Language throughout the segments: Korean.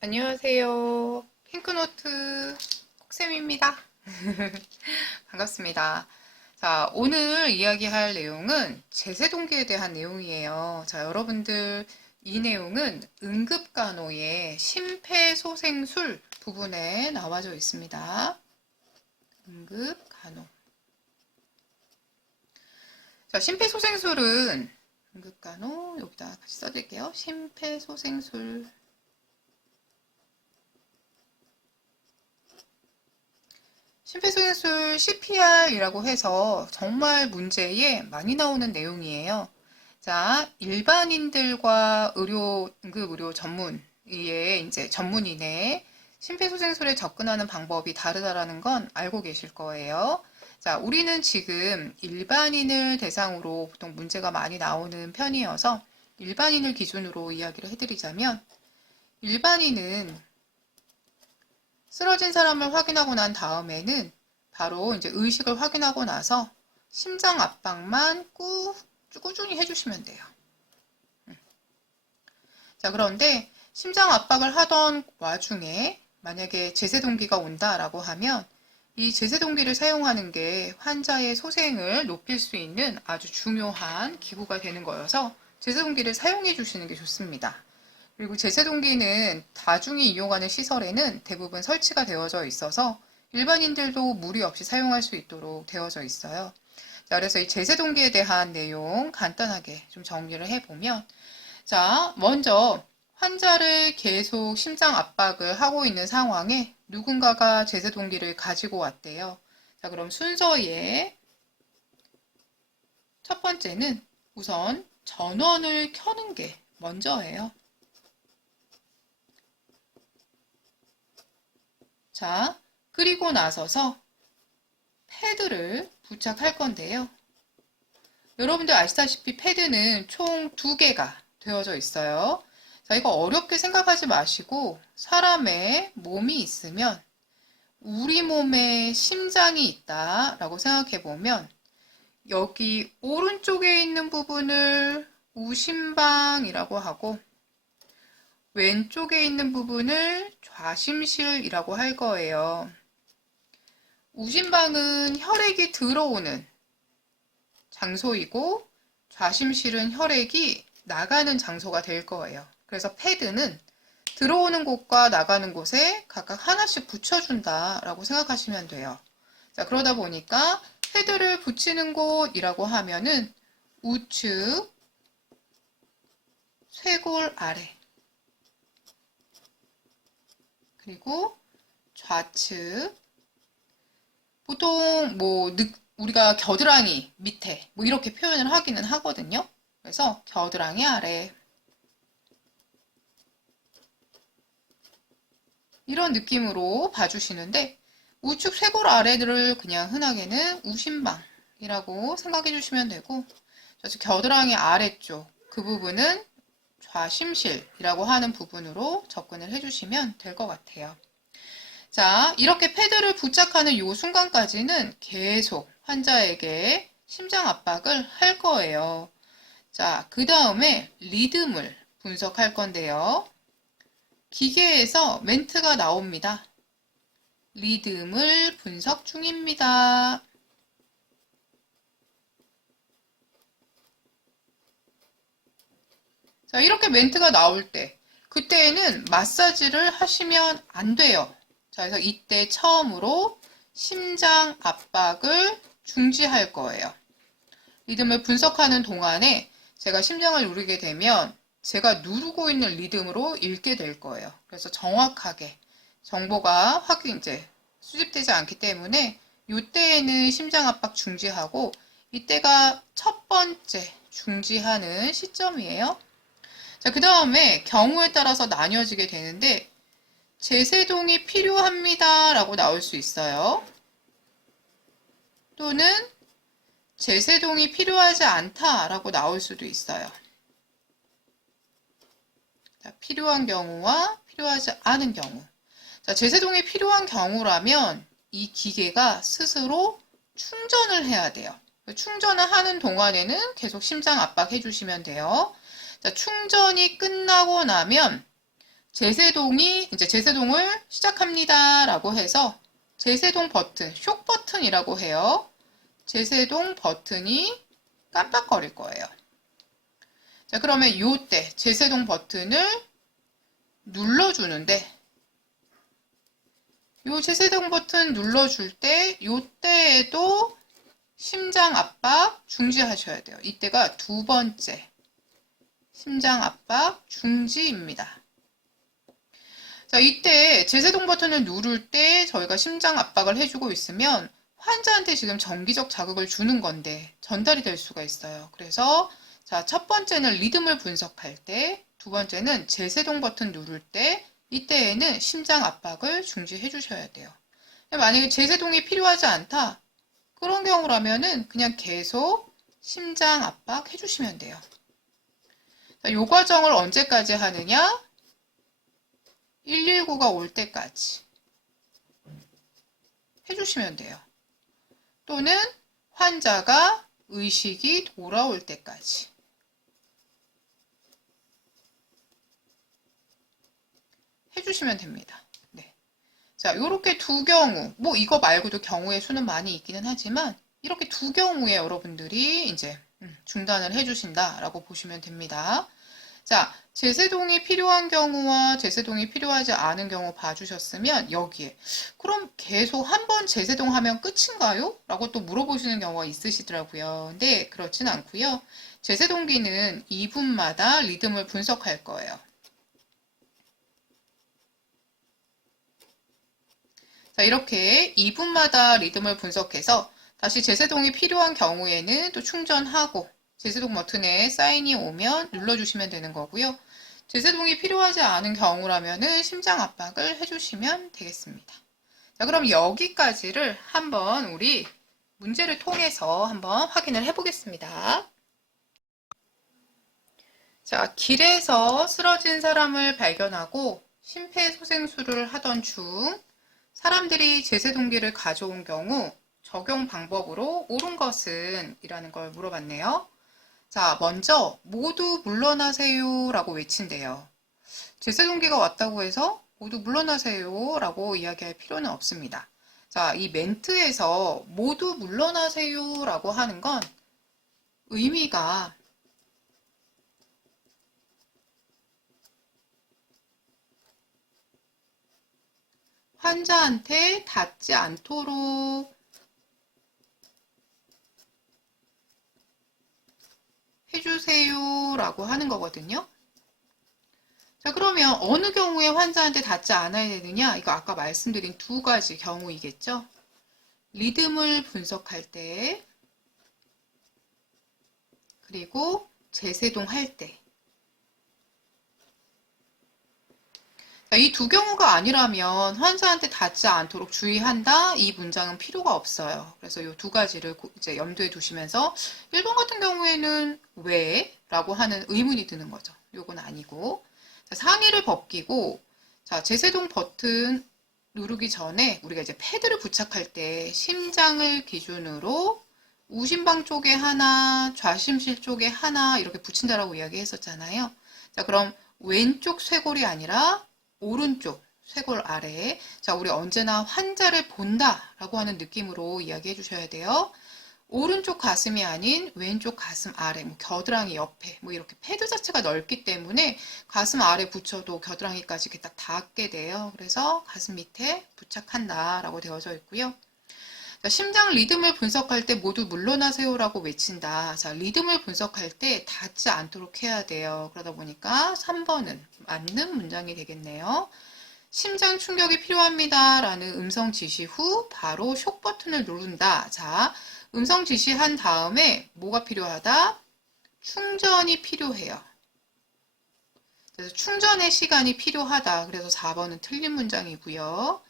안녕하세요. 핑크노트 콕쌤입니다. 반갑습니다. 자, 오늘 이야기할 내용은 제세동기에 대한 내용이에요. 자, 여러분들 이 내용은 응급간호의 심폐소생술 부분에 나와져 있습니다. 응급간호. 자, 심폐소생술은 응급간호 여기다 같이 써드릴게요. 심폐소생술. 심폐소생술 CPR이라고 해서 정말 문제에 많이 나오는 내용이에요. 자, 일반인들과 응급의료 전문의의 이제 전문인의 심폐소생술에 접근하는 방법이 다르다라는 건 알고 계실 거예요. 자, 우리는 지금 일반인을 대상으로 보통 문제가 많이 나오는 편이어서 일반인을 기준으로 이야기를 해드리자면 일반인은 쓰러진 사람을 확인하고 난 다음에는 바로 이제 의식을 확인하고 나서 심장 압박만 꾸준히 해주시면 돼요. 자, 그런데 심장 압박을 하던 와중에 만약에 제세동기가 온다라고 하면 이 제세동기를 사용하는 게 환자의 소생을 높일 수 있는 아주 중요한 기구가 되는 거여서 제세동기를 사용해 주시는 게 좋습니다. 그리고 제세동기는 다중이 이용하는 시설에는 대부분 설치가 되어져 있어서 일반인들도 무리 없이 사용할 수 있도록 되어져 있어요. 자, 그래서 이 제세동기에 대한 내용 간단하게 좀 정리를 해보면, 자, 먼저 환자를 계속 심장 압박을 하고 있는 상황에 누군가가 제세동기를 가지고 왔대요. 자, 그럼 순서에 첫 번째는 우선 전원을 켜는 게 먼저예요. 자, 그리고 나서서 패드를 부착할 건데요. 여러분들 아시다시피 패드는 총 2개가 되어져 있어요. 자, 이거 어렵게 생각하지 마시고 사람의 몸이 있으면 우리 몸에 심장이 있다라고 생각해 보면 여기 오른쪽에 있는 부분을 우심방이라고 하고 왼쪽에 있는 부분을 좌심실이라고 할 거예요. 우심방은 혈액이 들어오는 장소이고 좌심실은 혈액이 나가는 장소가 될 거예요. 그래서 패드는 들어오는 곳과 나가는 곳에 각각 하나씩 붙여준다라고 생각하시면 돼요. 자, 그러다 보니까 패드를 붙이는 곳이라고 하면은 우측, 쇄골 아래, 그리고 좌측, 보통 우리가 겨드랑이 밑에 이렇게 표현을 하기는 하거든요. 그래서 겨드랑이 아래 이런 느낌으로 봐주시는데 우측 쇄골 아래를 그냥 흔하게는 우심방이라고 생각해 주시면 되고 겨드랑이 아래쪽 그 부분은 좌심실이라고 하는 부분으로 접근을 해주시면 될 것 같아요. 자, 이렇게 패드를 부착하는 이 순간까지는 계속 환자에게 심장 압박을 할 거예요. 자, 그 다음에 리듬을 분석할 건데요. 기계에서 멘트가 나옵니다. 리듬을 분석 중입니다. 자, 이렇게 멘트가 나올 때, 그때에는 마사지를 하시면 안 돼요. 자, 그래서 이때 처음으로 심장 압박을 중지할 거예요. 리듬을 분석하는 동안에 제가 심장을 누르게 되면 제가 누르고 있는 리듬으로 읽게 될 거예요. 그래서 정확하게 정보가 이제 수집되지 않기 때문에 이때에는 심장 압박 중지하고 이때가 첫 번째 중지하는 시점이에요. 자, 그 다음에 경우에 따라서 나뉘어지게 되는데 제세동이 필요합니다 라고 나올 수 있어요. 또는 제세동이 필요하지 않다라고 나올 수도 있어요. 자, 필요한 경우와 필요하지 않은 경우. 자, 제세동이 필요한 경우라면 이 기계가 스스로 충전을 해야 돼요. 충전을 하는 동안에는 계속 심장 압박해 주시면 돼요. 자, 충전이 끝나고 나면 제세동을 시작합니다라고 해서 제세동 버튼, 쇼 버튼이라고 해요. 제세동 버튼이 깜빡거릴 거예요. 자, 그러면 요때 제세동 버튼을 눌러주는데 요 제세동 버튼 눌러줄 때 요때에도 심장 압박 중지하셔야 돼요. 이때가 두 번째 심장 압박 중지입니다. 자, 이때 제세동 버튼을 누를 때 저희가 심장 압박을 해주고 있으면 환자한테 지금 정기적 자극을 주는 건데 전달이 될 수가 있어요. 그래서 자, 첫 번째는 리듬을 분석할 때, 두 번째는 제세동 버튼 누를 때 이때에는 심장 압박을 중지해 주셔야 돼요. 만약에 제세동이 필요하지 않다. 그런 경우라면은 그냥 계속 심장 압박 해주시면 돼요. 자, 이 과정을 언제까지 하느냐? 119가 올 때까지 해주시면 돼요. 또는 환자가 의식이 돌아올 때까지. 해주시면 됩니다. 네. 자, 요렇게 두 경우, 뭐 이거 말고도 경우의 수는 많이 있기는 하지만 이렇게 두 경우에 여러분들이 이제 중단을 해주신다라고 보시면 됩니다. 자, 제세동이 필요한 경우와 제세동이 필요하지 않은 경우 봐주셨으면 여기에 그럼 계속 한 번 제세동 하면 끝인가요? 라고 또 물어보시는 경우가 있으시더라고요. 근데 그렇진 않고요. 제세동기는 2분마다 리듬을 분석할 거예요. 자, 이렇게 2분마다 리듬을 분석해서 다시 제세동이 필요한 경우에는 또 충전하고 제세동 버튼에 사인이 오면 눌러주시면 되는 거고요. 제세동이 필요하지 않은 경우라면은 심장 압박을 해주시면 되겠습니다. 자, 그럼 여기까지를 한번 우리 문제를 통해서 한번 확인을 해보겠습니다. 자, 길에서 쓰러진 사람을 발견하고 심폐소생술을 하던 중 사람들이 제세동기를 가져온 경우 적용 방법으로 옳은 것은? 이라는 걸 물어봤네요. 자, 먼저 모두 물러나세요 라고 외친대요. 제세동기가 왔다고 해서 모두 물러나세요 라고 이야기할 필요는 없습니다. 자, 이 멘트에서 모두 물러나세요 라고 하는 건 의미가 환자한테 닿지 않도록 해주세요 라고 하는 거거든요. 자, 그러면 어느 경우에 환자한테 닿지 않아야 되느냐? 이거 아까 말씀드린 두 가지 경우이겠죠? 리듬을 분석할 때, 그리고 제세동 할 때. 이 두 경우가 아니라면 환자한테 닿지 않도록 주의한다. 이 문장은 필요가 없어요. 그래서 이 두 가지를 이제 염두에 두시면서 1번 같은 경우에는 왜? 라고 하는 의문이 드는 거죠. 요건 아니고. 자, 상의를 벗기고 자, 제세동 버튼 누르기 전에 우리가 이제 패드를 부착할 때 심장을 기준으로 우심방 쪽에 하나, 좌심실 쪽에 하나 이렇게 붙인다라고 이야기했었잖아요. 자, 그럼 왼쪽 쇄골이 아니라 오른쪽 쇄골 아래. 자, 우리 언제나 환자를 본다라고 하는 느낌으로 이야기해 주셔야 돼요. 오른쪽 가슴이 아닌 왼쪽 가슴 아래, 뭐 겨드랑이 옆에, 뭐 이렇게 패드 자체가 넓기 때문에 가슴 아래 붙여도 겨드랑이까지 이렇게 딱 닿게 돼요. 그래서 가슴 밑에 부착한다라고 되어져 있고요. 자, 심장 리듬을 분석할 때 모두 물러나세요라고 외친다. 자, 리듬을 분석할 때 닿지 않도록 해야 돼요. 그러다 보니까 3번은 맞는 문장이 되겠네요. 심장 충격이 필요합니다. 라는 음성 지시 후 바로 쇼 버튼을 누른다. 자, 음성 지시한 다음에 뭐가 필요하다? 충전이 필요해요. 그래서 충전의 시간이 필요하다. 그래서 4번은 틀린 문장이고요.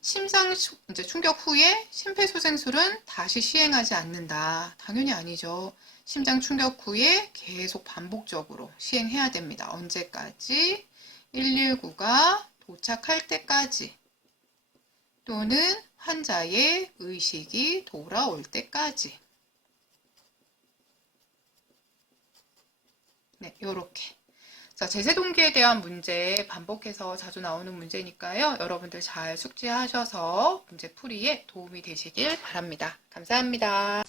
심장 이제 충격 후에 심폐소생술은 다시 시행하지 않는다. 당연히 아니죠. 심장 충격 후에 계속 반복적으로 시행해야 됩니다. 언제까지? 119가 도착할 때까지 또는 환자의 의식이 돌아올 때까지. 네, 요렇게. 자, 제세동기에 대한 문제 반복해서 자주 나오는 문제니까요. 여러분들 잘 숙지하셔서 문제 풀이에 도움이 되시길 바랍니다. 감사합니다.